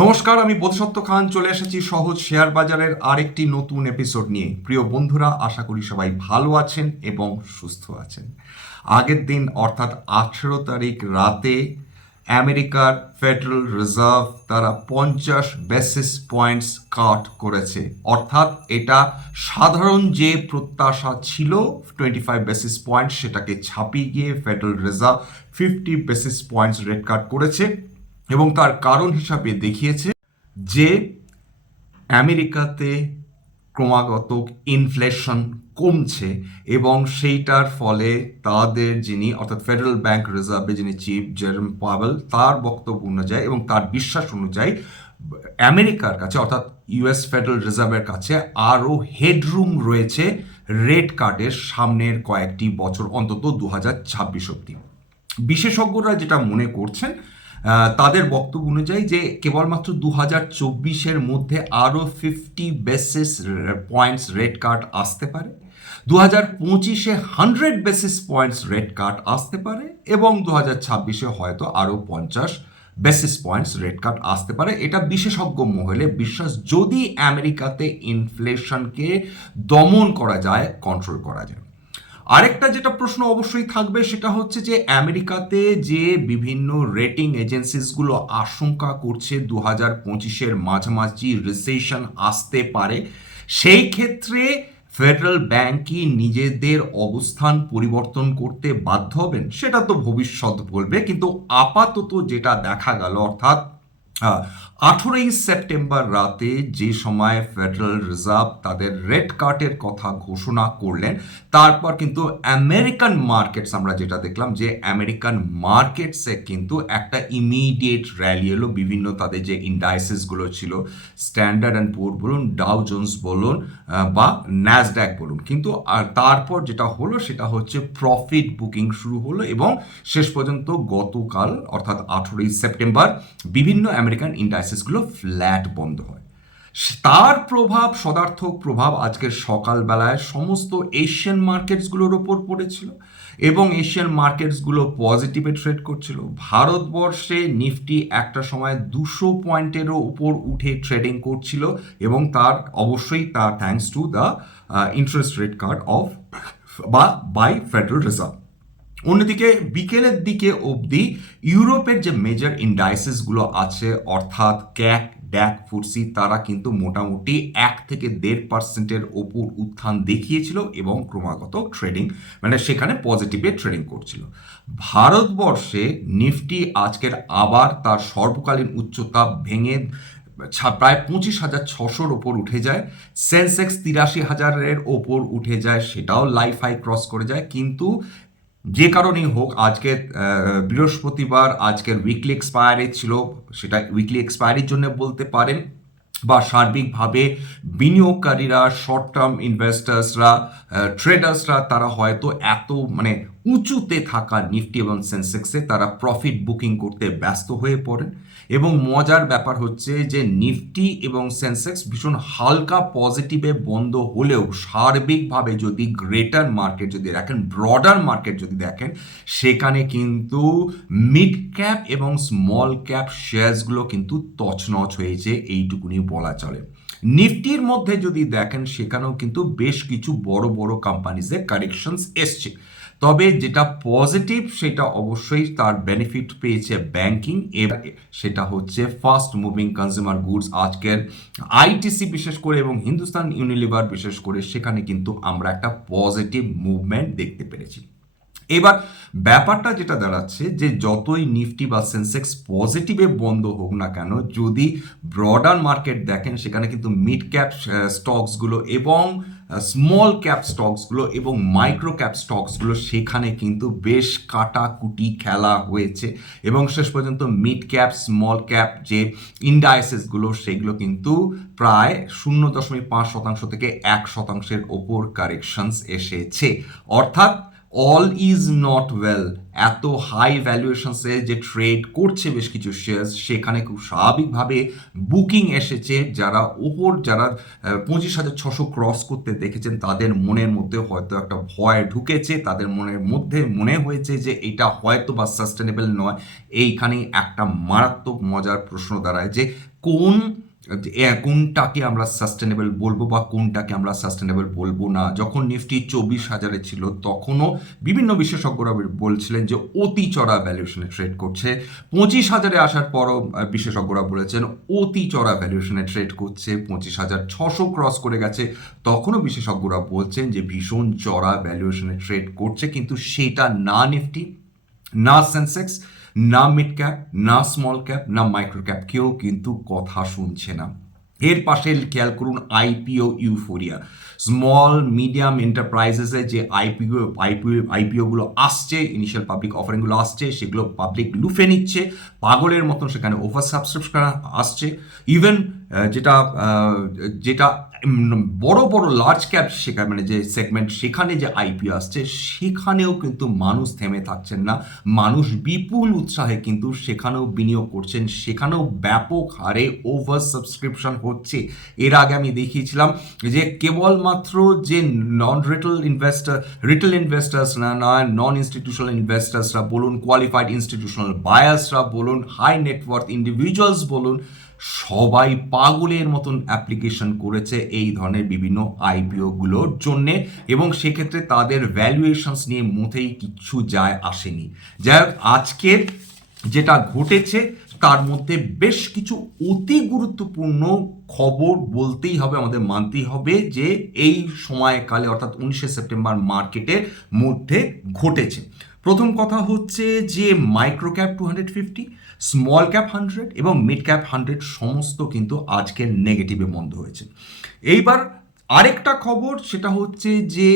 নমস্কার, আমি বোধসত্ত্ব খান। চলে এসেছি সহজ শেয়ার বাজারের আরেকটি নতুন এপিসোড নিয়ে। প্রিয় বন্ধুরা, আশা করি সবাই ভালো আছেন এবং সুস্থ আছেন। আগের দিন, অর্থাৎ আঠেরো তারিখ রাতে, আমেরিকার ফেডারেল রিজার্ভ তারা পঞ্চাশ বেসিস পয়েন্টস কাট করেছে। অর্থাৎ এটা সাধারণ যে প্রত্যাশা ছিল টোয়েন্টি ফাইভ বেসিস পয়েন্ট সেটাকে ছাপিয়ে গিয়ে federal reserve fifty basis points rate cut করেছে। এবং তার কারণ হিসাবে দেখিয়েছে যে আমেরিকাতে ক্রমাগত ইনফ্লেশন কমছে এবং সেইটার ফলে তাদের যিনি, অর্থাৎ ফেডারেল ব্যাংক রিজার্ভে যিনি চিফ জেরম পাওয়েল তার বক্তব্য অনুযায়ী এবং তার বিশ্বাস অনুযায়ী আমেরিকার কাছে, অর্থাৎ ইউএস ফেডারেল রিজার্ভের কাছে আরও হেডরুম রয়েছে রেড কার্ডের সামনের কয়েকটি বছর, অন্তত দু হাজার ছাব্বিশ অব্দি বিশেষজ্ঞরা যেটা মনে করছেন তাদের বক্তব্য অনুযায়ী যে কেবলমাত্র দু হাজার চব্বিশের মধ্যে আরও fifty basis points rate cut আসতে পারে। দু হাজার পঁচিশে hundred basis points rate cut আসতে পারে এবং দু হাজার ছাব্বিশে হয়তো আরও পঞ্চাশ বেসিস পয়েন্টস রেড কার্ড আসতে পারে। এটা বিশেষজ্ঞ মহলে বিশ্বাস, যদি আমেরিকাতে ইনফ্লেশনকে দমন করা যায় কন্ট্রোল করা যায়। আরেকটা যেটা প্রশ্ন অবশ্যই থাকবে সেটা হচ্ছে যে আমেরিকাতে যে বিভিন্ন রেটিং এজেন্সিসগুলো আশঙ্কা করছে দু হাজার পঁচিশের মাঝামাঝি রিসেশন আসতে পারে, সেই ক্ষেত্রে ফেডারেল ব্যাংক কি নিজেদের অবস্থান পরিবর্তন করতে বাধ্য হবেন? সেটা তো ভবিষ্যৎ বলবে, কিন্তু আপাতত যেটা দেখা গেল, অর্থাৎ আঠেরোই সেপ্টেম্বর রাতে যে সময় ফেডারেল রিজার্ভ তাদের রেড কার্ডের কথা ঘোষণা করলেন, তারপর কিন্তু আমেরিকান মার্কেটস, আমরা যেটা দেখলাম যে আমেরিকান মার্কেটসে কিন্তু একটা ইমিডিয়েট র্যালি এলো। বিভিন্ন তাদের যে ইন্ডাইসিসগুলো ছিল, স্ট্যান্ডার্ড অ্যান্ড পোর বলুন, ডাউ জোন্স বলুন বা ন্যাসড্যাক বলুন। কিন্তু আর তারপর যেটা হলো সেটা হচ্ছে প্রফিট বুকিং শুরু হলো এবং শেষ পর্যন্ত গতকাল, অর্থাৎ আঠেরোই সেপ্টেম্বর, বিভিন্ন আমেরিকান ইন্ডাইসেসগুলো ফ্ল্যাট বন্ধ হয়। তার প্রভাব, সদার্থক প্রভাব আজকের সকালবেলায় সমস্ত এশিয়ান মার্কেটসগুলোর ওপর পড়েছিল এবং এশিয়ান মার্কেটসগুলো পজিটিভে ট্রেড করছিল। ভারতবর্ষে নিফটি একটা সময় দুশো পয়েন্টেরও উপর উঠে ট্রেডিং করছিল এবং তার, অবশ্যই তার thanks to the interest rate cut off বা বাই ফেডারেল রিজার্ভ অন্যদিকে বিকেলের দিকে অবধি ইউরোপের যে মেজর ইন্ডাইসেসগুলো আছে, অর্থাৎ ক্যাক ড্যাক ফুটসি তারা কিন্তু মোটামুটি এক থেকে দেড় পার্সেন্টের ওপর উত্থান দেখিয়েছিল এবং ক্রমাগত ট্রেডিং মানে সেখানে পজিটিভে ট্রেডিং করছিল। ভারতবর্ষে নিফটি আজকের আবার তার সর্বকালীন উচ্চতা ভেঙে প্রায় পঁচিশ হাজার ছশোর ওপর উঠে যায়। সেন্সেক্স তিরাশি হাজারের ওপর উঠে যায়, সেটাও লাইফ হাই ক্রস করে যায়। কিন্তু যে কারণেই হোক, আজকে বৃহস্পতিবার আজকের উইকলি এক্সপায়ারি ছিল, সেটা উইকলি এক্সপায়ারির জন্য বলতে পারেন, বা সার্বিকভাবে বিনিয়োগকারীরা শর্ট টার্ম ইনভেস্টার্সরা ট্রেডার্সরা তারা হয়তো এত মানে উঁচুতে থাকা নিফটি এবং সেন্সেক্সে তারা প্রফিট বুকিং করতে ব্যস্ত হয়ে পড়েন। এবং মজার ব্যাপার হচ্ছে যে নিফটি এবং সেন্সেক্স ভীষণ হালকা পজিটিভে বন্ধ হলেও সার্বিকভাবে যদি গ্রেটার মার্কেট যদি দেখেন, ব্রডার মার্কেট যদি দেখেন, সেখানে কিন্তু মিড ক্যাপ এবং স্মল ক্যাপ শেয়ারসগুলো কিন্তু তছনছ হয়েছে, এইটুকুনি বলা চলে। নিফটির মধ্যে যদি দেখেন, সেখানেও কিন্তু বেশ কিছু বড় বড় কোম্পানিজের কারেকশনস এসছে। তবে যেটা পজিটিভ সেটা অবশ্যই তার বেনিফিট পেয়েছে ব্যাংকিং সেটা হচ্ছে ফাস্ট মুভিং কনজিউমার গুডস আজকের আইটিসি বিশেষ করে এবং হিন্দুস্তান ইউনিলিভার বিশেষ করে, সেখানে কিন্তু আমরা একটা পজিটিভ মুভমেন্ট দেখতে পেরেছি। এবার ব্যাপারটা যেটা দাঁড়াচ্ছে যে যতই নিফটি বা সেন্সেক্স পজিটিভে বন্ধ হোক না কেন, যদি ব্রডার মার্কেট দেখেন, সেখানে কিন্তু মিড ক্যাপ স্টকসগুলো এবং স্মল ক্যাপ স্টকসগুলো এবং মাইক্রো ক্যাপ স্টকসগুলো সেখানে কিন্তু বেশ কাটাকুটি খেলা হয়েছে। এবং শেষ পর্যন্ত মিড ক্যাপ স্মল ক্যাপ যে ইন্ডাইসেসগুলো সেগুলো কিন্তু প্রায় শূন্য দশমিক পাঁচ শতাংশ থেকে এক শতাংশের ওপর কারেকশনস এসেছে। অর্থাৎ অল ইজ নট ওয়েল এত হাই ভ্যালুয়েশনসে যে ট্রেড করছে বেশ কিছু শেয়ার সেখানে খুব স্বাভাবিকভাবে বুকিং এসেছে। যারা ওপর, যারা পঁচিশ হাজার ছশো ক্রস করতে দেখেছেন, তাদের মনের মধ্যে হয়তো একটা ভয় ঢুকেছে। তাদের মনের মধ্যে মনে হয়েছে যে এটা হয়তো বা সাস্টেনেবল নয়। এইখানেই একটা মারাত্মক মজার প্রশ্ন দাঁড়ায় যে কোন কোনটাকে আমরা সাস্টেনেবল বলব বা কোনটাকে আমরা সাস্টেনেবল বলব না? যখন নিফটি চব্বিশ হাজারে ছিল, তখনও বিভিন্ন বিশেষজ্ঞরা বলছিলেন যে অতি চড়া ভ্যালুয়েশনে ট্রেড করছে। পঁচিশ হাজারে আসার পরও বিশেষজ্ঞরা বলেছেন অতি চড়া ভ্যালুয়েশনে ট্রেড করছে। পঁচিশ হাজার ছশো ক্রস করে গেছে। তখনও বিশেষজ্ঞরা বলছেন যে ভীষণ চড়া ভ্যালুয়েশনে ট্রেড করছে। কিন্তু সেটা না নিফটি, না সেন্সেক্স না মিড ক্যাপ না স্মল ক্যাপ না মাইক্রো ক্যাপ কেউ কিন্তু কথা শুনছে না। এর পাশে খেয়াল করুন আইপিও ইউফোরিয়া স্মল মিডিয়াম এন্টারপ্রাইজেসে যে আইপিও আইপিও আইপিওগুলো আসছে ইনিশিয়াল পাবলিক অফারিংগুলো আসছে, সেগুলো পাবলিক লুফে নিচ্ছে, পাগলের মতন সেখানে ওভার সাবস্ক্রিপশন আসছে। ইভেন যেটা যেটা বড় বড় লার্জ ক্যাপ সেখানে মানে যে সেগমেন্ট সেখানে যে আইপিও আসছে, সেখানেও কিন্তু মানুষ থেমে থাকছেন না। মানুষ বিপুল উৎসাহে কিন্তু সেখানেও বিনিয়োগ করছেন, সেখানেও ব্যাপক হারে ওভার সাবস্ক্রিপশন হচ্ছে। এর আগে আমি দেখিয়েছিলাম যে কেবলমাত্র যে non retail investor retail investors না না নন ইনস্টিটিউশনাল ইনভেস্টার্সরা বলুন কোয়ালিফাইড ইনস্টিটিউশনাল বায়ার্সরা বলুন হাই নেটওয়ার্থ ইন্ডিভিজুয়ালস বলুন সবাই পাগলের মতন অ্যাপ্লিকেশন করেছে এই ধরনের বিভিন্ন আইপিও গুলোর জন্যে এবং সেক্ষেত্রে তাদের ভ্যালুয়েশনস নিয়ে মোটেই কিচ্ছু যায় আসেনি। যাই হোক আজকের যেটা ঘটেছে তার মধ্যে বেশ কিছু অতি গুরুত্বপূর্ণ খবর বলতেই হবে, আমাদের মানতেই হবে যে এই সময়কালে অর্থাৎ উনিশে সেপ্টেম্বর মার্কেটের মধ্যে ঘটেছে। প্রথম কথা হচ্ছে যে micro cap two hundred fifty small cap hundred এবং মিড ক্যাপ হান্ড্রেড সমস্ত কিন্তু আজকের নেগেটিভে বন্ধ হয়েছে। এইবার আরেকটা খবর, সেটা হচ্ছে যে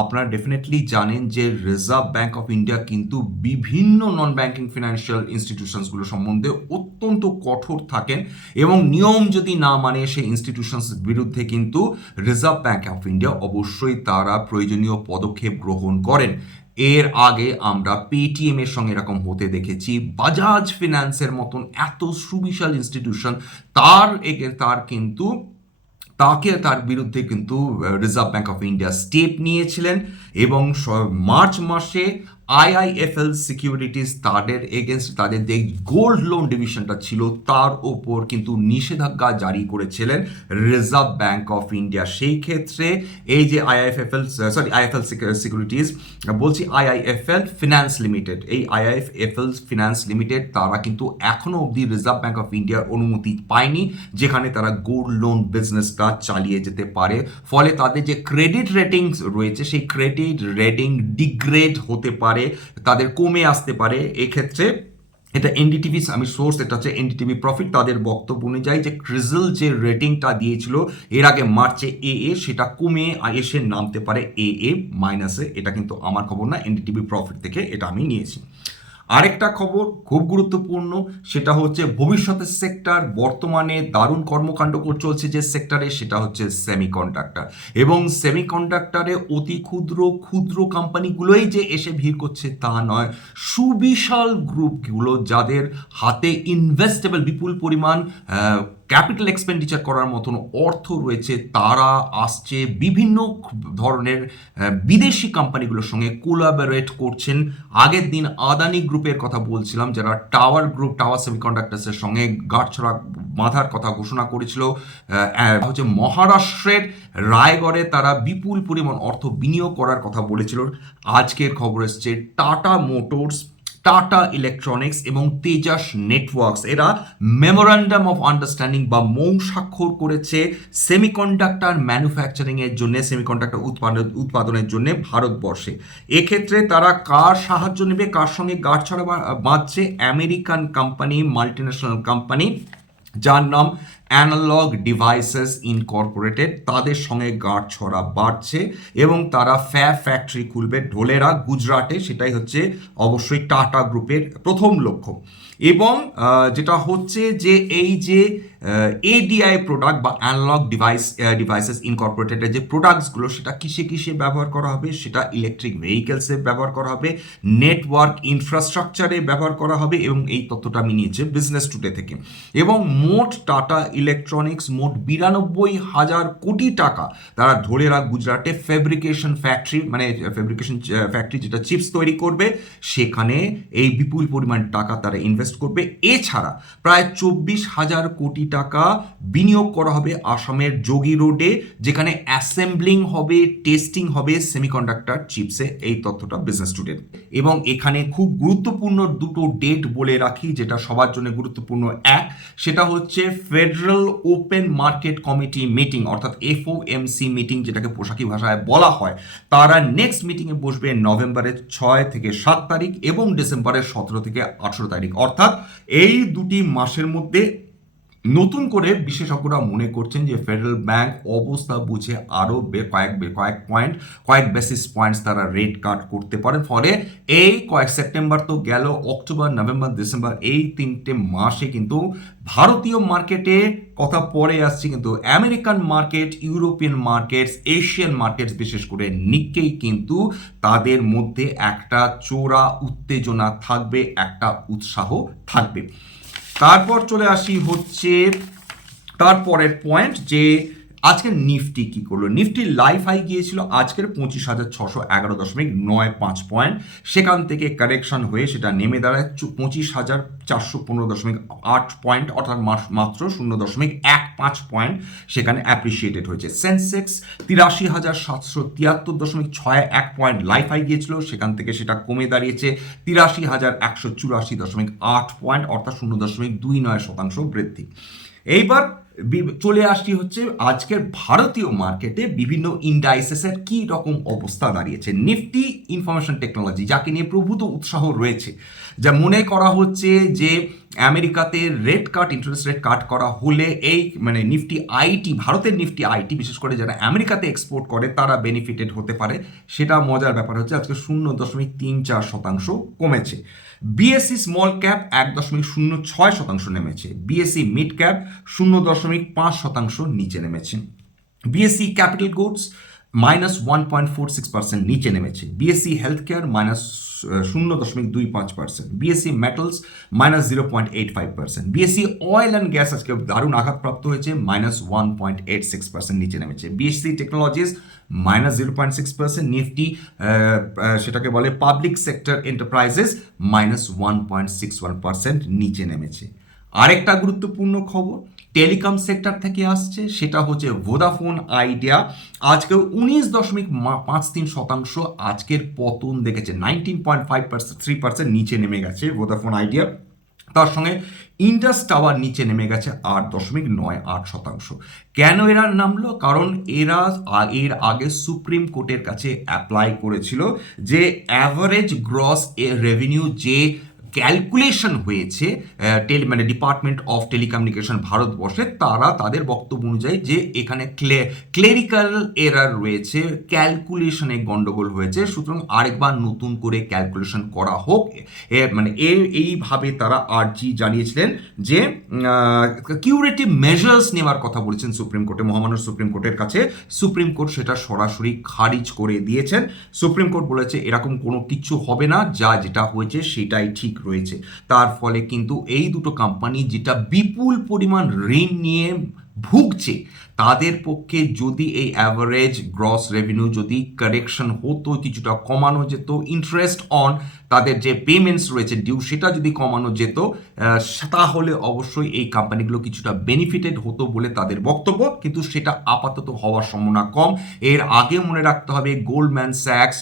আপনারা ডেফিনেটলি জানেন যে রিজার্ভ ব্যাঙ্ক অফ ইন্ডিয়া কিন্তু বিভিন্ন নন ব্যাংকিং ফিনান্সিয়াল ইনস্টিটিউশনসগুলো সম্বন্ধে অত্যন্ত কঠোর থাকেন এবং নিয়ম যদি না মানে সেই ইনস্টিটিউশনস বিরুদ্ধে কিন্তু রিজার্ভ ব্যাঙ্ক অফ ইন্ডিয়া অবশ্যই তারা প্রয়োজনীয় পদক্ষেপ গ্রহণ করেন। এর আগে আমরা পেটিএম এর সঙ্গে এরকম হতে দেখেছি। বাজাজ ফিন্যান্সের মতন এত সুবিশাল ইনস্টিটিউশন তার তার কিন্তু, তাকে, তার বিরুদ্ধে কিন্তু Reserve Bank of India step নিয়েছিলেন। এবং মার্চ মাসে আইআইএফএল সিকিউরিটিজ তাদের এগেনস্ট তাদের যে গোল্ড লোন ডিভিশনটা ছিল, তার ওপর কিন্তু নিষেধাজ্ঞা জারি করেছিলেন রিজার্ভ ব্যাংক অফ ইন্ডিয়া সেই ক্ষেত্রে এই যে আইআইএফএল সরি আইএফএল সিকিউরিটিজ, বলছি আইআইএফএল ফিনান্স লিমিটেড এই আইআইএফএল ফিনান্স লিমিটেড তারা কিন্তু এখনও অবধি রিজার্ভ ব্যাংক অফ ইন্ডিয়ার অনুমতি পায়নি, যেখানে তারা গোল্ড লোন বিজনেসটা চালিয়ে যেতে পারে। ফলে তাদের যে ক্রেডিট রেটিংস রয়েছে, সেই ক্রেডিট রেটিং ডিগ্রেড হতে পারে, তাদের কমে আসতে পারে। এক্ষেত্রে এটা এনডিটিভি আমি সোর্স এটা হচ্ছে এনডিটিভি প্রফিট তাদের বক্তব্য অনুযায়ী যে ক্রিজল যে রেটিংটা দিয়েছিল, এর আগে মার্চে এ এ সেটা কমে এসে নামতে পারে এ এ। মাইনাসে এটা কিন্তু আমার খবর না এনডিটিভি প্রফিট থেকে এটা আমি নিয়েছি। আরেকটা খবর খুব গুরুত্বপূর্ণ, সেটা হচ্ছে ভবিষ্যতের সেক্টর বর্তমানে দারুণ কর্মকাণ্ড করে চলছে যে সেক্টরে সেটা হচ্ছে সেমিকন্ডাক্টর এবং সেমিকন্ডাক্টরে অতি ক্ষুদ্র ক্ষুদ্র কোম্পানিগুলোই যে এসে ভিড় করছে তা নয়। সুবিশাল গ্রুপগুলো যাদের হাতে ইনভেস্টেবল বিপুল পরিমাণ ক্যাপিটাল এক্সপেন্ডিচার করার মতন অর্থ রয়েছে, তারা আসছে বিভিন্ন ধরনের বিদেশি কোম্পানিগুলোর সঙ্গে কোলাবোরেট করছেন। আগের দিন আদানি গ্রুপের কথা বলছিলাম, যারা টাওয়ার গ্রুপ, টাওয়ার সেমিকন্ডাক্টার্সের সঙ্গে গাঁটছড়া বাঁধার কথা ঘোষণা করেছিল। হচ্ছে মহারাষ্ট্রের রায়গড়ে তারা বিপুল পরিমাণ অর্থ বিনিয়োগ করার কথা বলেছিল। আজকের খবর এসছে, টাটা মোটরস টাটা ইলেকট্রনিক্স এবং তেজাস নেটওয়ার্কস এরা মেমোরান্ডাম অফ আন্ডারস্ট্যান্ডিং বা মৌ স্বাক্ষর করেছে সেমিকন্ডাক্টর ম্যানুফ্যাকচারিং এর জন্য সেমিকন্ডাক্টর উৎপাদন উৎপাদনের জন্য ভারতবর্ষে। এক্ষেত্রে তারা কার সাহায্য নেবে, কার সঙ্গে গাঁটছড়া বা- বাঁধছে? আমেরিকান কোম্পানি মাল্টিন্যাশনাল কোম্পানি যার নাম অ্যানালগ ডিভাইসেস ইনকর্পোরেটেড তাদের সঙ্গে গাঁট ছড়া বাড়ছে এবং তারা ফ্যা ফ্যাক্টরি খুলবে ঢোলেরা গুজরাটে, সেটাই হচ্ছে অবশ্যই টাটা গ্রুপের প্রথম লক্ষ্য। এবং যেটা হচ্ছে যে এই যে এডিআই প্রোডাক্ট বা অ্যানালগ ডিভাইস ডিভাইসেস ইনকর্পোরেটেডের যে প্রোডাক্টসগুলো সেটা কিসে কিসে ব্যবহার করা হবে? সেটা ইলেকট্রিক ভেহিকেলসে ব্যবহার করা হবে নেটওয়ার্ক ইনফ্রাস্ট্রাকচারে ব্যবহার করা হবে এবং এই তথ্যটা আমি নিয়েছি বিজনেস টুডে থেকে। এবং মোট টাটা ইলেকট্রনিক্স মোট বিরানব্বই হাজার কোটি টাকা তারা ধরে রাখ গুজরাটে ফেব্রিকেশন ফ্যাক্টরি মানে ফেব্রিকেশন ফ্যাক্টরি যেটা চিপস তৈরি করবে, সেখানে এই বিপুল পরিমাণ টাকা তারা ইনভেস্ট করবে। এছাড়া প্রায় চব্বিশ হাজার কোটি টাকা বিনিয়োগ করা হবে আসামের যোগী রোডে, যেখানে অ্যাসেম্বলিং হবে, টেস্টিং হবে সেমিকন্ডাক্টর চিপসে, এই তথ্যটা বিজনেস স্টুডেন্ট এবং এখানে খুব গুরুত্বপূর্ণ দুটো ডেট বলে রাখি, যেটা সবার জন্য গুরুত্বপূর্ণ এক, সেটা হচ্ছে federal open market committee meeting অর্থাৎ এফওএমসি মিটিং যেটাকে পোশাকি ভাষায় বলা হয়। তারা নেক্সট মিটিংয়ে বসবে নভেম্বরের ছয় থেকে সাত তারিখ এবং ডিসেম্বরের সতেরো থেকে আঠেরো তারিখ। অর্থাৎ এই দুটি মাসের মধ্যে নতুন করে বিশেষজ্ঞরা মনে করছেন যে ফেডারেল ব্যাংক অবস্থা বুঝে আরও কয়েক কয়েক পয়েন্ট কয়েক বেসিস পয়েন্টস তারা রেট কাট করতে পারে। ফলে এই কয়েক সেপ্টেম্বর তো গেল অক্টোবর নভেম্বর ডিসেম্বর এই তিনটে মাসে কিন্তু ভারতীয় মার্কেটে কথা পরে আসছে কিন্তু American market European markets Asian markets বিশেষ করে নিকেই কিন্তু তাদের মধ্যে একটা চোরা উত্তেজনা থাকবে, একটা উৎসাহ থাকবে। তারপর চলে আসি হচ্ছে তারপরের পয়েন্ট যে আজকের নিফটি কি করল? নিফটি লাইফ হাই গিয়েছিল আজকের পঁচিশ হাজার ছশো এগারো দশমিক নয় পাঁচ পয়েন্ট সেখান থেকে কারেকশন হয়ে সেটা নেমে দাঁড়ায় পঁচিশ হাজার চারশো পনেরো দশমিক আট পয়েন্ট অর্থাৎ মাত্র শূন্য দশমিক এক পাঁচ পয়েন্ট সেখানে অ্যাপ্রিসিয়েটেড হয়েছে। সেন্সেক্স তিরাশি হাজার সাতশো তিয়াত্তর দশমিক ছয় এক পয়েন্ট লাইফ হাই গিয়েছিল। সেখান থেকে সেটা কমে দাঁড়িয়েছে তিরাশি হাজার একশো চুরাশি দশমিক আট পয়েন্ট অর্থাৎ শূন্য দশমিক দুই নয় শতাংশ বৃদ্ধি। এইবার চলে আসছি হচ্ছে আজকের ভারতীয় মার্কেটে বিভিন্ন ইন্ডাইসেসের কি রকম অবস্থা দাঁড়িয়েছে। নিফটি ইনফরমেশন টেকনোলজি যাকে নিয়ে প্রভূত উৎসাহ রয়েছে। যা মনে করা হচ্ছে যে আমেরিকাতে rate cut interest rate cut করা হলে এই মানে নিফটি আইটি, ভারতের নিফটি আইটি, বিশেষ করে যারা আমেরিকাতে এক্সপোর্ট করে, তারা বেনিফিটেড হতে পারে। সেটা মজার ব্যাপার হচ্ছে আজকে শূন্য দশমিক তিন চার শতাংশ কমেছে। বিএসসি স্মল ক্যাপ এক দশমিক শূন্য ছয় শতাংশ নেমেছে। বিএসসি মিড ক্যাপ শূন্য দশমিক পাঁচ শতাংশ নিচে নেমেছে। BSC capital goods minus one point four six percent নিচে নেমেছে। বিএসসি হেলথ কেয়ার মাইনাস শূন্য দশমিক দুই পাঁচ percent BSC metals minus zero point eight five percent BSC oil and gas আজকে দারুণ আঘাতপ্রাপ্ত হয়েছে minus one point eight six percent নিচে নেমেছে। BSC technologies minus zero point six percent Nifty সেটাকে বলে public sector enterprises minus one point six one percent নিচে নেমেছে। আরেকটা গুরুত্বপূর্ণ খবর টেলিকম সেক্টর থেকে আসছে, সেটা হচ্ছে ভোদাফোন আইডিয়া আজকে উনিশ দশমিক পাঁচ তিন শতাংশ আজকের পতন দেখেছে। Nineteen point five percent three percent নিচে নেমে গেছে ভোদাফোন আইডিয়া তার সঙ্গে ইন্ডাস টাওয়ার নিচে নেমে গেছে আট দশমিক নয় আট শতাংশ। কেন এরা নামলো? কারণ এরা এর আগে সুপ্রিম কোর্টের কাছে অ্যাপ্লাই করেছিল যে অ্যাভারেজ গ্রস রেভিনিউ যে ক্যালকুলেশন হয়েছে টেলি মানে ডিপার্টমেন্ট অফ টেলিকমিউনিকেশন ভারতবর্ষে, তারা তাদের বক্তব্য অনুযায়ী যে এখানে ক্লে ক্লেরিক্যাল এরার রয়েছে ক্যালকুলেশনে গন্ডগোল হয়েছে, সুতরাং আরেকবার নতুন করে ক্যালকুলেশন করা হোক। মানে এইভাবে তারা আর্জি জানিয়েছিলেন যে কিউরেটিভ মেজার্স নেওয়ার কথা বলেছেন সুপ্রিম কোর্টে মহামান্য সুপ্রিম কোর্টের কাছে। সুপ্রিম কোর্ট সেটা সরাসরি খারিজ করে দিয়েছেন। সুপ্রিম কোর্ট বলেছে, এরকম কোনো কিছু হবে না, যা যেটা হয়েছে সেটাই ঠিক রয়েছে। তার ফলে কিন্তু এই দুটো কোম্পানি যেটা বিপুল পরিমাণ ঋণ নিয়ে ভুগছে, তাদের পক্ষে যদি এই অ্যাভারেজ গ্রস রেভিনিউ যদি কারেকশন হতো, কিছুটা কমানো যেত ইন্টারেস্ট অন তাদের যে পেমেন্টস রয়েছে ডিউ সেটা যদি কমানো যেত তাহলে অবশ্যই এই কোম্পানিগুলো কিছুটা বেনিফিটেড হতো বলে তাদের বক্তব্য। কিন্তু সেটা আপাতত হওয়ার সম্ভাবনা কম। এর আগে মনে রাখতে হবে গোল্ডম্যান স্যাক্স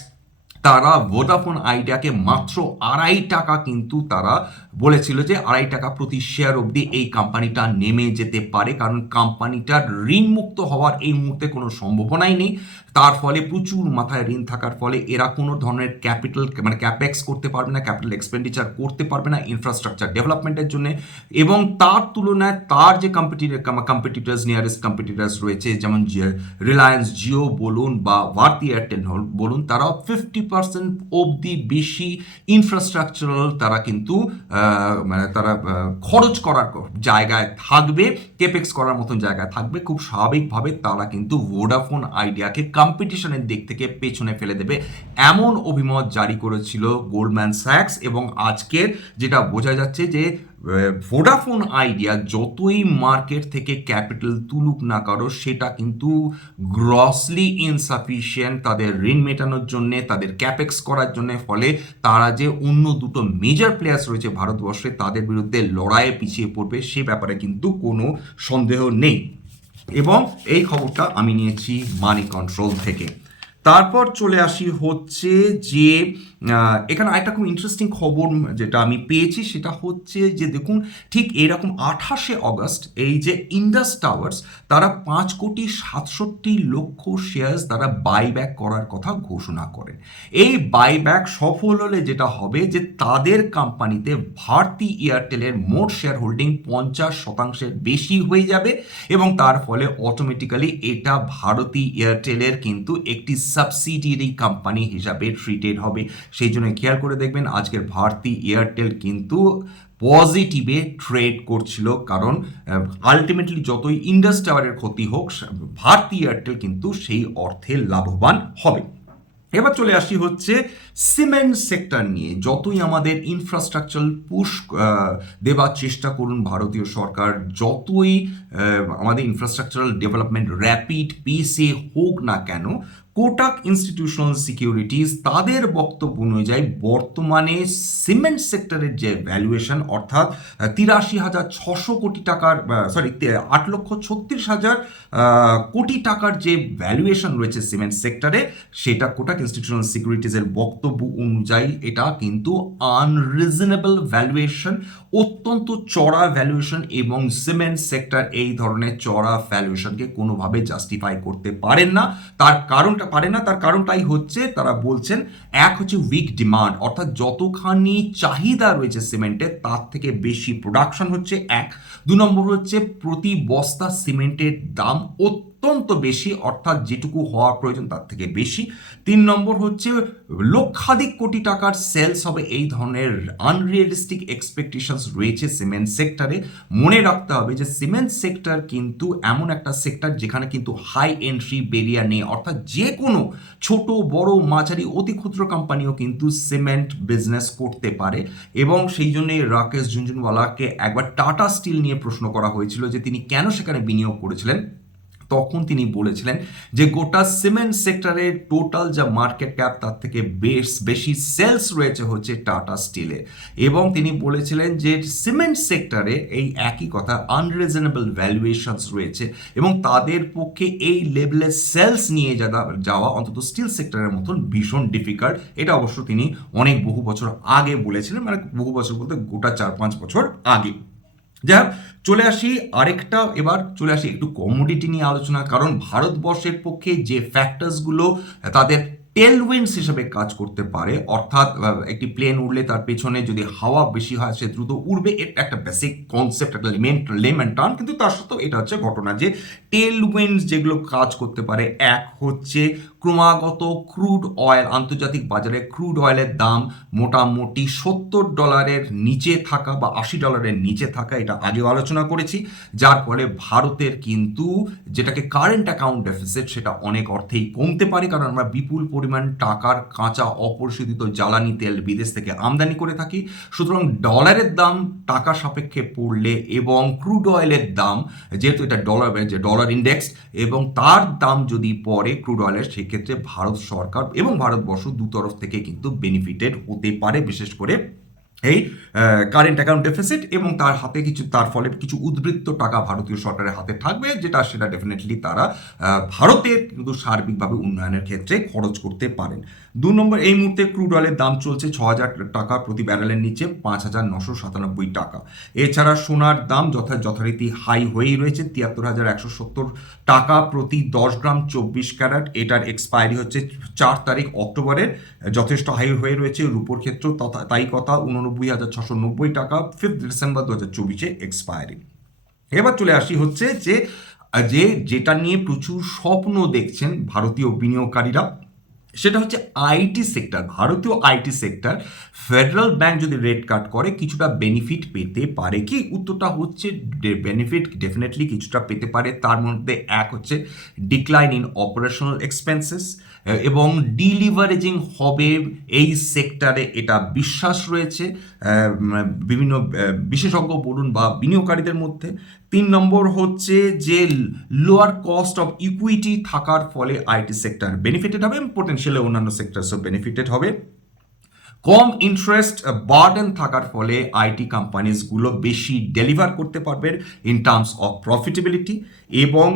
তারা ভোডাফোন আইডিয়াকে মাত্র আড়াই টাকা কিন্তু তারা বলেছিল যে আড়াই টাকা প্রতি শেয়ার অবধি এই কোম্পানিটা নেমে যেতে পারে। কারণ কোম্পানিটার ঋণমুক্ত হওয়ার এই মুহূর্তে কোনো সম্ভাবনাই নেই। তার ফলে প্রচুর মাথায় ঋণ থাকার ফলে এরা কোনো ধরনের ক্যাপিটাল মানে ক্যাপেক্স করতে পারবে না ক্যাপিটাল এক্সপেন্ডিচার করতে পারবে না ইনফ্রাস্ট্রাকচার ডেভেলপমেন্টের জন্য। এবং তার তুলনায় তার যে কম্পিটিটার কম্পিটিটার্স নিয়ারেস্ট কম্পিটিটার্স রয়েছে, যেমন রিলায়েন্স জিও বলুন বা ভারতী এয়ারটেল বলুন, তারাও ফিফটি পার্সেন্ট অবধি বেশি ইনফ্রাস্ট্রাকচারাল তারা কিন্তু মানে তারা খরচ করার জায়গায় থাকবে কেপেক্স করার মতন জায়গায় থাকবে। খুব স্বাভাবিকভাবে তারা কিন্তু ভোডাফোন আইডিয়াকে কম্পিটিশনের দিক থেকে পেছনে ফেলে দেবে। এমন অভিমত জারি করেছিল গোল্ডম্যান স্যাক্স এবং আজকের যেটা বোঝা যাচ্ছে যে ভোডাফোন আইডিয়া যতই মার্কেট থেকে ক্যাপিটাল তুলুক না কারও, সেটা কিন্তু গ্রসলি ইনসাফিসিয়েন্ট তাদের ঋণ মেটানোর জন্যে, তাদের ক্যাপেক্স করার জন্য, ফলে তারা যে অন্য দুটো মেজর প্লেয়ার্স রয়েছে ভারতবর্ষে, তাদের বিরুদ্ধে লড়াইয়ে পিছিয়ে পড়বে, সে ব্যাপারে কিন্তু কোনো সন্দেহ নেই। এবং এই খবরটা আমি নিয়েছি মানি কন্ট্রোল থেকে। তারপর চলে আসি হচ্ছে যে এখানে আরেকটা খুব ইন্টারেস্টিং খবর যেটা আমি পেয়েছি, সেটা হচ্ছে যে দেখুন, ঠিক এরকম আঠাশে অগস্ট এই যে ইন্ডাস টাওয়ার্স তারা পাঁচ কোটি সাতষট্টি লক্ষ শেয়ার্স তারা বাইব্যাক করার কথা ঘোষণা করেন এই বাইব্যাক সফল হলে যেটা হবে যে তাদের কোম্পানিতে ভারতী এয়ারটেলের মোট শেয়ার হোল্ডিং পঞ্চাশ শতাংশের বেশি হয়ে যাবে এবং তার ফলে অটোমেটিক্যালি এটা ভারতী এয়ারটেলের কিন্তু একটি সাবসিডিয়ারি কোম্পানি হিসাবে ট্রিটেড হবে। সেই জন্য খেয়াল করে দেখবেন আজকের ভারতী এয়ারটেল কিন্তু পজিটিভে ট্রেড করছিল। কারণ আলটিমেটলি যতই ইন্ডাস টাওয়ারের ক্ষতি হোক ভারতী এয়ারটেল কিন্তু সেই অর্থে লাভবান হবে। এবার চলে আসি হচ্ছে সিমেন্ট সেক্টর নিয়ে। যতই আমাদের ইনফ্রাস্ট্রাকচার পুশ দেবার চেষ্টা করুন ভারতীয় সরকার, যতই আমাদের ইনফ্রাস্ট্রাকচারাল ডেভেলপমেন্ট র্যাপিড পেসে হোক না কেন কোটাক ইনস্টিটিউশনাল সিকিউরিটিজ তাদের বক্তব্য অনুযায়ী বর্তমানে সিমেন্ট সেক্টরের যে ভ্যালুয়েশন অর্থাৎ তিরাশি হাজার ছশো কোটি টাকার সরি আট লক্ষ ছত্রিশ হাজার কোটি টাকার যে ভ্যালুয়েশন রয়েছে সিমেন্ট সেক্টরে সেটা কোটাক ইনস্টিটিউশনাল সিকিউরিটিজের বক্তব্য অনুযায়ী এটা কিন্তু আনরিজনেবল ভ্যালুয়েশন অত্যন্ত চড়া ভ্যালুয়েশন এবং সিমেন্ট সেক্টর এই ধরনের চড়া ভ্যালুয়েশনকে কোনোভাবে জাস্টিফাই করতে পারেন না। তার কারণটা পারে না, তার কারণটাই হচ্ছে তারা বলছেন, এক হচ্ছে উইক ডিমান্ড অর্থাৎ যতখানি চাহিদা রয়েছে সিমেন্টের তার থেকে বেশি প্রোডাকশন হচ্ছে, এক। দু নম্বর হচ্ছে প্রতি বস্তা সিমেন্টের দাম অত্যন্ত বেশি, অর্থাৎ যেটুকু হওয়া প্রয়োজন তার থেকে বেশি। তিন নম্বর হচ্ছে, লক্ষাধিক কোটি টাকার সেলস হবে এই ধরনের আনরিয়েলিস্টিক এক্সপেকটেশনস রয়েছে সিমেন্ট সেক্টরে মনে রাখতে হবে যে সিমেন্ট সেক্টর কিন্তু এমন একটা সেক্টর যেখানে কিন্তু হাই এন্ট্রি বেরিয়ার নেই। অর্থাৎ যে কোনো ছোট, বড়, মাঝারি, অতি ক্ষুদ্র কোম্পানিও কিন্তু সিমেন্ট বিজনেস করতে পারে। এবং সেই জন্যই রাকেশ ঝুনঝুনওয়ালাকে একবার টাটা স্টিল নিয়ে প্রশ্ন করা হয়েছিল যে তিনি কেন সেখানে বিনিয়োগ করেছিলেন। তখন তিনি বলেছিলেন যে গোটা সিমেন্ট সেক্টরের টোটাল যা মার্কেট ক্যাপ, তার থেকে বেশ বেশি সেলস রয়েছে হচ্ছে টাটা স্টিলে। এবং তিনি বলেছিলেন যে সিমেন্ট সেক্টরে এই একই কথা আনরিজনেবল ভ্যালুয়েশনস রয়েছে এবং তাদের পক্ষে এই লেভেলের সেলস নিয়ে যাওয়া অন্তত স্টিল সেক্টরের মতন ভীষণ ডিফিকাল্ট এটা অবশ্য তিনি অনেক বহু বছর আগে বলেছিলেন মানে বহু বছর বলতে গোটা চার পাঁচ বছর আগে। যাই চলে আসি আরেকটা, এবার চলে আসি একটু কমোডিটি নিয়ে আলোচনা কারণ, ভারতবর্ষের পক্ষে যে ফ্যাক্টরসগুলো তাদের টেলউইন্ডস হিসেবে কাজ করতে পারে, অর্থাৎ একটি প্লেন উড়লে তার পেছনে যদি হাওয়া বেশি হয়, সে দ্রুত উড়বে। এটা একটা বেসিক কনসেপ্ট একটা লিমেন্ট লেমেন টার্ন। কিন্তু তার সত্ত্বেও এটা হচ্ছে ঘটনা যে টেলউইন্ডস যেগুলো কাজ করতে পারে, এক হচ্ছে ক্রমাগত ক্রুড অয়েল আন্তর্জাতিক বাজারে ক্রুড অয়েলের দাম মোটামুটি সত্তর ডলারের নিচে থাকা বা আশি ডলারের নিচে থাকা, এটা আগেও আলোচনা করেছি। যার ফলে ভারতের কিন্তু যেটাকে কারেন্ট অ্যাকাউন্ট ডেফিসিট সেটা অনেক অর্থেই কমতে পারে। কারণ আমরা বিপুল পরিমাণ টাকার কাঁচা অপরিশোধিত জ্বালানি তেল বিদেশ থেকে আমদানি করে থাকি। সুতরাং ডলারের দাম টাকা সাপেক্ষে পড়লে এবং ক্রুড অয়েলের দাম, যেহেতু এটা ডলার যে ডলার ইন্ডেক্স এবং তার দাম যদি পড়ে ক্রুড অয়েলের সেক্ষেত্রে ভারত সরকার এবং ভারতবর্ষ দু তরফ থেকে কিন্তু বেনিফিটেড হতে পারে, বিশেষ করে এই কারেন্ট অ্যাকাউন্ট ডেফিসিট এবং তার হাতে কিছু, তার ফলে কিছু উদ্বৃত্ত টাকা ভারতীয় সরকারের হাতে থাকবে, যেটা সেটা ডেফিনেটলি তারা ভারতের কিন্তু সার্বিকভাবে উন্নয়নের ক্ষেত্রে খরচ করতে পারেন। দু নম্বর, এই মুহূর্তে ক্রুড অয়েলের দাম চলছে ছ হাজার টাকা প্রতি ব্যারেলের নিচে, পাঁচ হাজার নশো সাতানব্বই টাকা। এছাড়া সোনার দাম যথা, যথারীতি হাই হয়েই রয়েছে, তিয়াত্তর হাজার একশো সত্তর টাকা প্রতি দশ গ্রাম চব্বিশ ক্যারেট। এটার এক্সপায়ারি হচ্ছে চার তারিখ অক্টোবরের, যথেষ্ট হাই হয়ে রয়েছে, রুপোর ক্ষেত্র তথা, তাই কথা, উননব্বই হাজার ছশো নব্বই টাকা ফিফথ ডিসেম্বর দু হাজার চব্বিশে এক্সপায়ারি এবার চলে আসি হচ্ছে যে যে যেটা নিয়ে প্রচুর স্বপ্ন দেখছেন ভারতীয় বিনিয়োগকারীরা, সেটা হচ্ছে আইটি সেক্টর ভারতীয় আইটি সেক্টর ফেডারেল ব্যাংক যদি রেট কাট করে, কিছুটা বেনিফিট পেতে পারে কি? উত্তরটা হচ্ছে বেনিফিট ডেফিনেটলি কিছুটা পেতে পারে। তার মধ্যে এক হচ্ছে ডিক্লাইন ইন অপারেশনাল এক্সপেন্সেস এবং ডিলিভারেজিং হবে এই সেক্টরে এটা বিশ্বাস রয়েছে। বিভিন্ন বিশেষজ্ঞ বলুন বা বিনিয়োগকারীদের মধ্যে। তিন নম্বর হচ্ছে যে লোয়ার কস্ট অফ ইকুইটি থাকার ফলে আইটি সেক্টর বেনিফিটেড হবে এবং পোটেন্সিয়ালি অন্যান্য সেক্টরসও বেনিফিটেড হবে। কম ইন্টারেস্ট বার্ডেন থাকার ফলে আইটি কোম্পানিজগুলো বেশি ডেলিভার করতে পারবে ইন টার্মস অফ প্রফিটেবিলিটি এবং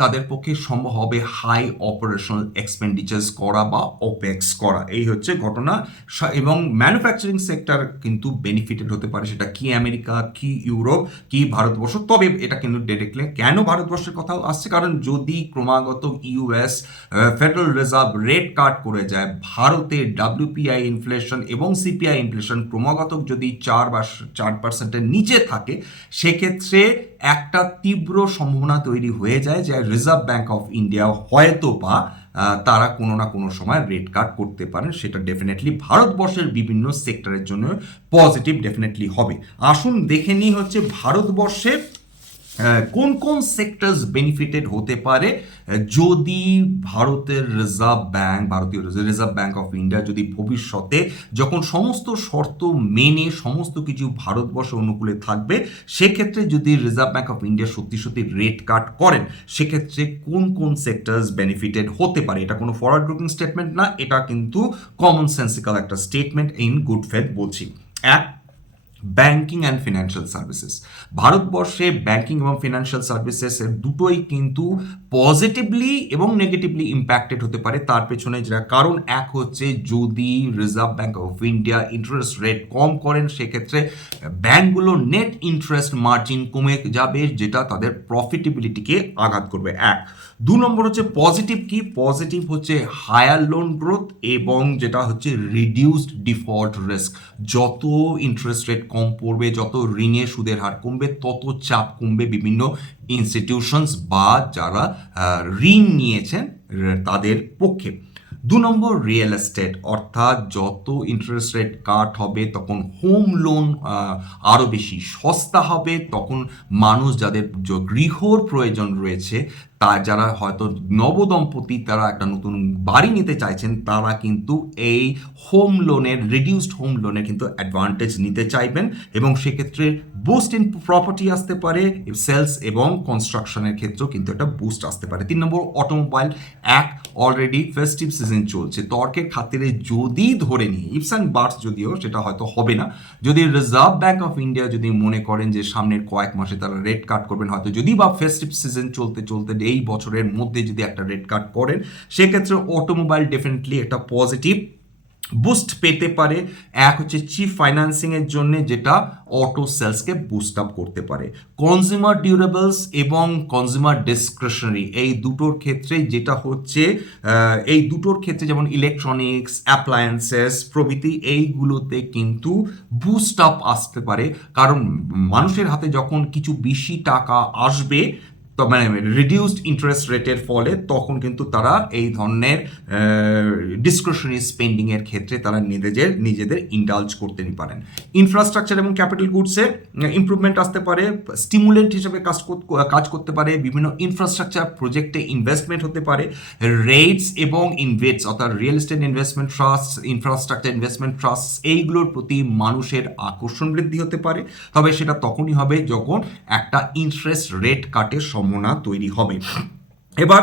তাদের পক্ষে সম্ভব হবে হাই অপারেশনাল এক্সপেন্ডিচার্স করা বা ওপেক্স করা। এই হচ্ছে ঘটনা। এবং ম্যানুফ্যাকচারিং সেক্টর কিন্তু বেনিফিটেড হতে পারে। সেটা কি আমেরিকা, কি ইউরোপ, কি ভারতবর্ষ? তবে এটা কিন্তু ডিরেক্টলি কেন ভারতবর্ষের কথা আসছে? কারণ যদি ক্রমাগত US federal reserve rate cut করে যায়, ভারতে ডাব্লিউপিআই ইনফ্লেশন এবং সিপিআই ইনফ্লেশন ক্রমাগত যদি চার বা চার পার্সেন্টের নিচে থাকে সেক্ষেত্রে একটা তীব্র সম্ভাবনা তৈরি হয়ে যায় যে রিজার্ভ ব্যাংক অফ ইন্ডিয়া হয়তো বা তারা কোনো না কোনো সময় রেট কাট করতে পারেন। সেটা ডেফিনেটলি ভারতবর্ষের বিভিন্ন সেক্টরের জন্য পজিটিভ ডেফিনেটলি হবে। আসুন দেখে নিই হচ্ছে ভারতবর্ষে আহ, কোন কোন সেক্টরস বেনিফিটেড হতে পারে? যদি ভারতের রিজার্ভ ব্যাংক ভারতীয় রিজার্ভ ব্যাংক অফ ইন্ডিয়া যদি ভবিষ্যতে যখন সমস্ত শর্ত মেনে সমস্ত কিছু ভারতবর্ষ অনুকূলে থাকবে, সেক্ষেত্রে যদি রিজার্ভ ব্যাংক অফ ইন্ডিয়া সত্যি সত্যি রেট কাট করেন, সেক্ষেত্রে কোন কোন সেক্টরস বেনিফিটেড হতে পারে? এটা কোনো ফরওয়ার্ড লুকিং স্টেটমেন্ট না, এটা কিন্তু কমন সেন্সিক্যাল একটা স্টেটমেন্ট ইন গুড ফেথ বলছি। এক ব্যাংকিং অ্যান্ড ফিনান্সিয়াল সার্ভিসেস ভারতবর্ষে ব্যাংকিং এবং ফিনান্সিয়াল সার্ভিসেস দুটোই কিন্তু পজিটিভলি এবং নেগেটিভলি ইম্প্যাক্টেড হতে পারে। তার পেছনে যেটা কারণ, এক হচ্ছে যদি reserve bank of India interest rate কম করেন, সেক্ষেত্রে ব্যাংকগুলো নেট ইন্টারেস্ট মার্জিন কমে যাবে, যেটা তাদের প্রফিটেবিলিটিকে আঘাত করবে। এক দু নম্বর হচ্ছে পজিটিভ কি? পজিটিভ হচ্ছে হায়ার লোন গ্রোথ এবং যেটা হচ্ছে রিডিউসড ডিফল্ট রিস্ক যত ইন্টারেস্ট রেট কম পড়বে, যত ঋণের সুদের হার কমবে, তত চাপ কমবে বিভিন্ন ইনস্টিটিউশনস বা যারা ঋণ নিয়েছেন তাদের পক্ষে। দু নম্বর রিয়েল এস্টেট অর্থাৎ যত ইন্টারেস্ট রেট কাট হবে, তখন হোম লোন আরও বেশি সস্তা হবে। তখন মানুষ যাদের গৃহর প্রয়োজন রয়েছে তা যারা হয়তো নবদম্পতি তারা একটা নতুন বাড়ি নিতে চাইছেন, তারা কিন্তু এই হোম লোনের রিডিউসড হোম লোনের কিন্তু অ্যাডভান্টেজ নিতে চাইবেন এবং সেক্ষেত্রে বুস্ট ইন প্রপার্টি আসতে পারে সেলস এবং কনস্ট্রাকশনের ক্ষেত্রেও কিন্তু একটা বুস্ট আসতে পারে। তিন নম্বর অটোমোবাইল এক অলরেডি ফেস্টিভ সিজন চলছে। তর্কের খাতিরে যদি ধরে নিই ইপস অ্যান্ড বার্স যদিও সেটা হয়তো হবে না, যদি রিজার্ভ ব্যাঙ্ক অফ ইন্ডিয়া যদি মনে করেন যে সামনের কয়েক মাসে তারা রেট কাট করবেন, হয়তো যদি বা ফেস্টিভ সিজন চলতে চলতে এই বছরের মধ্যে যদি একটা রেট কার্ড করেন সেক্ষেত্রে অটোমোবাইল ডেফিনেটলি একটা পজিটিভ বুস্ট পেতে পারে। এক হচ্ছে চিফ ফাইন্যান্সিং এর জন্য যেটা অটো সেলসকে বুস্ট আপ করতে পারে। কনজিউমার ডিউরেবলস এবং কনজিউমার ডিসক্রিশনারি এই দুটোর ক্ষেত্রে যেটা হচ্ছে এই দুটোর ক্ষেত্রে যেমন ইলেকট্রনিক্স অ্যাপ্লায়েন্সেস প্রভৃতি এইগুলোতে কিন্তু বুস্ট আপ আসতে পারে। কারণ মানুষের হাতে যখন কিছু বেশি টাকা আসবে মানে রিডিউসড ইন্টারেস্ট রেটের ফলে তখন কিন্তু তারা এই ধরনের ডিসক্রিপশনারি স্পেন্ডিং এর ক্ষেত্রে তারা নিজেদের নিজেদের ইন্ডালজ করতে পারেন। ইনফ্রাস্ট্রাকচার এবং ক্যাপিটাল গুডসে ইমপ্রুভমেন্ট আসতে পারে স্টিমুলেন্ট হিসেবে কাজ কাজ করতে পারে, বিভিন্ন ইনফ্রাস্ট্রাকচার প্রজেক্টে ইনভেস্টমেন্ট হতে পারে রেটস এবং ইনভেস্ট অর্থাৎ real estate investment trust infrastructure investment trust এইগুলোর প্রতি মানুষের আকর্ষণ বৃদ্ধি হতে পারে। তবে সেটা তখনই হবে যখন একটা ইন্টারেস্ট রেট কাটের সম্ভাবনা তৈরি হবে। এবার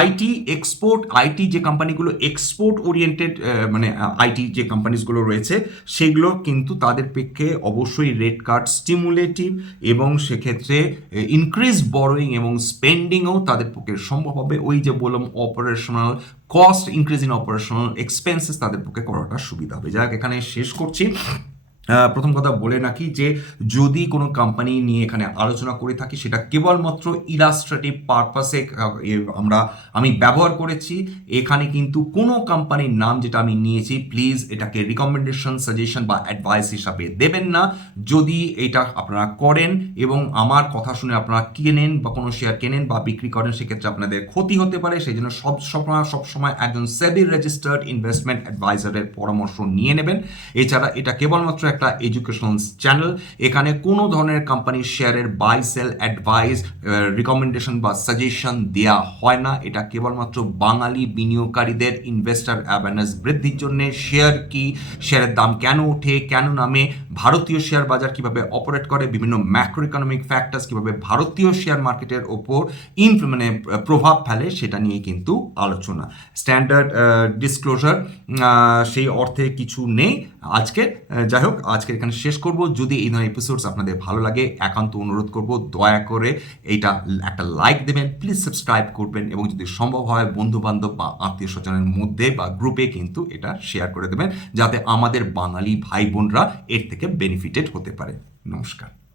আইটি এক্সপোর্ট আইটি যে কোম্পানিগুলো এক্সপোর্ট ওরিয়েন্টেড মানে আইটি যে কোম্পানিজগুলো রয়েছে, সেগুলো কিন্তু তাদের পক্ষে অবশ্যই রেড কার্ড স্টিমুলেটিভ এবং সেক্ষেত্রে ইনক্রিজ বরোয়িং এবং স্পেন্ডিংও তাদের পক্ষে সম্ভব হবে। ওই যে বললাম operational cost increase in operational expenses তাদের পক্ষে করাটা সুবিধা হবে। যাক, এখানে শেষ করছি। প্রথম কথা বলে রাখি যে যদি কোনো কোম্পানি নিয়ে এখানে আলোচনা করে থাকি, সেটা কেবলমাত্র ইলাস্ট্রেটিভ পারপাসে আমরা, আমি ব্যবহার করেছি। এখানে কিন্তু কোনো কোম্পানির নাম যেটা আমি নিয়েছি প্লিজ এটাকে রিকমেন্ডেশন সাজেশন বা অ্যাডভাইস হিসাবে দেবেন না। যদি এটা আপনারা করেন এবং আমার কথা শুনে আপনারা কেনেন বা কোনো শেয়ার কেনেন বা বিক্রি করেন, সেক্ষেত্রে আপনাদের ক্ষতি হতে পারে। সেই জন্য সব সময় সবসময় একজন সেবি রেজিস্টার্ড ইনভেস্টমেন্ট অ্যাডভাইজারের পরামর্শ নিয়ে নেবেন। এছাড়া এটা কেবলমাত্র একটা এডুকেশনাল চ্যানেল এখানে কোনো ধরনের কোম্পানির শেয়ারের বাই সেল অ্যাডভাইস রিকমেন্ডেশন বা সাজেশন দেওয়া হয় না। এটা কেবলমাত্র বাঙালি বিনিয়োগকারীদের ইনভেস্টার অ্যাওয়ারনেস বৃদ্ধির জন্য শেয়ার কি শেয়ারের দাম কেন ওঠে, কেন নামে, ভারতীয় শেয়ার বাজার কীভাবে অপারেট করে, বিভিন্ন ম্যাক্রো ইকোনমিক ফ্যাক্টরস কীভাবে ভারতীয় শেয়ার মার্কেটের ওপর ইনফ্লু মানে প্রভাব ফেলে, সেটা নিয়ে কিন্তু আলোচনা। স্ট্যান্ডার্ড ডিসক্লোজার সেই অর্থে কিছু নেই। আজকে যাই হোক, আজকে এখানে শেষ করব। যদি এই ধরনের এপিসোডস আপনাদের ভালো লাগে, একান্ত অনুরোধ করব, দয়া করে এইটা একটা লাইক দেবেন প্লিজ সাবস্ক্রাইব করবেন এবং যদি সম্ভব হয় বন্ধু বান্ধব বা আত্মীয় স্বজনের মধ্যে বা গ্রুপে কিন্তু এটা শেয়ার করে দেবেন, যাতে আমাদের বাঙালি ভাই বোনরা এর থেকে বেনিফিটেড হতে পারে। নমস্কার।